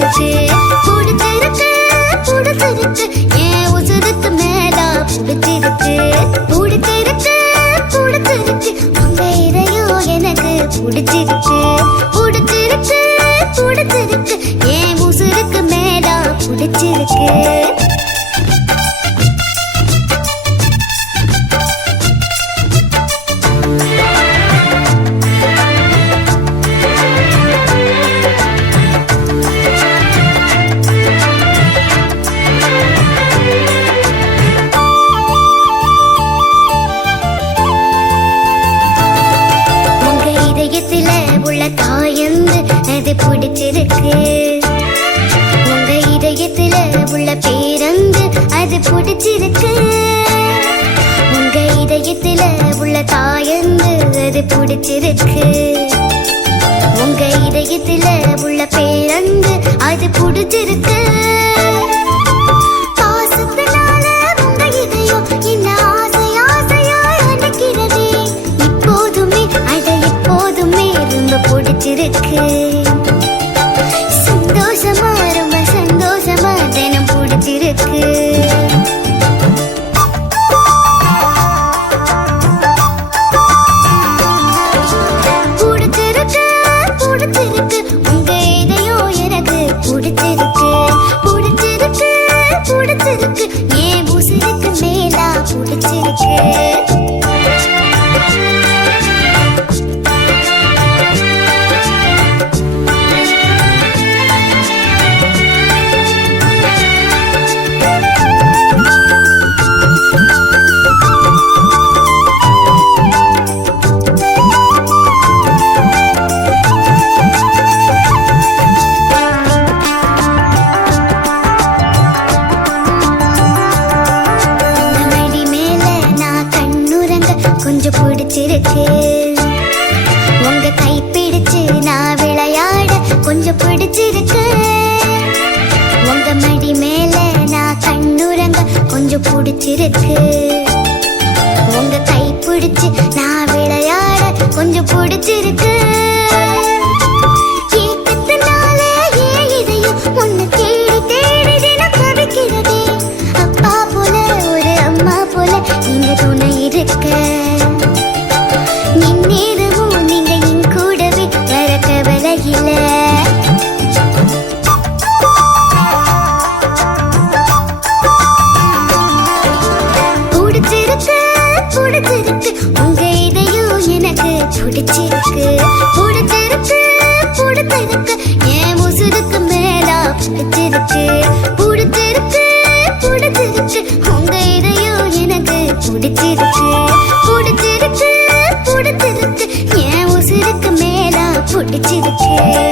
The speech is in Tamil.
பிடிச்சிருக்கு பிடிச்சிருக்கு பிடிச்சிருக்கு என் உசுருக்கு மேல பிடிச்சிருக்கு பிடிச்சிருக்கு பிடிச்சிருக்கு உங்க இதயம் எனக்கு உள்ள தாயந்து அது பிடிச்சிருக்கு. உங்க இதயத்துல உள்ள பேரந்து அது பிடிச்சிருக்கு. உங்க இதயத்துல உள்ள தாயந்து அது பிடிச்சிருக்கு. உங்க இதயத்துல உள்ள பேரந்து அது பிடிச்சிருக்கு. இருக்கு. சந்தோஷமா ரொம்ப சந்தோஷமா தினம் பிடிச்சிருக்கு. பிடிச்சிருக்கு. பிடிச்சிருக்கு பிடிச்சிருக்கு. ஏன் உசுருக்கு மேலா பிடிச்சிருக்கு? கொஞ்சம் பிடிச்சிருச்சு. உங்க கை பிடிச்சு நான் விளையாட கொஞ்சம் பிடிச்சிருக்கு. உங்க மடி மேல நான் கண்ணுறங்க கொஞ்சம் பிடிச்சிருக்கு. உங்க கை பிடிச்சு நான் விளையாட கொஞ்சம் பிடிச்சிருக்கு. பிடிச்சிருக்கு. உங்க இதையும் எனக்கு பிடிச்சிருக்கு. பிடிச்சிருக்கு பிடிச்சிருக்கு. என் முசுருக்கு மேல பிடிச்சிருக்கு. பிடிச்சிருக்கு பிடிச்சிருக்கு. உங்க இதையும் எனக்கு பிடிச்சிருக்கு. பிடிச்சிருக்கு பிடிச்சிருக்கு. என் உசுருக்கு மேல பிடிச்சிருக்கு.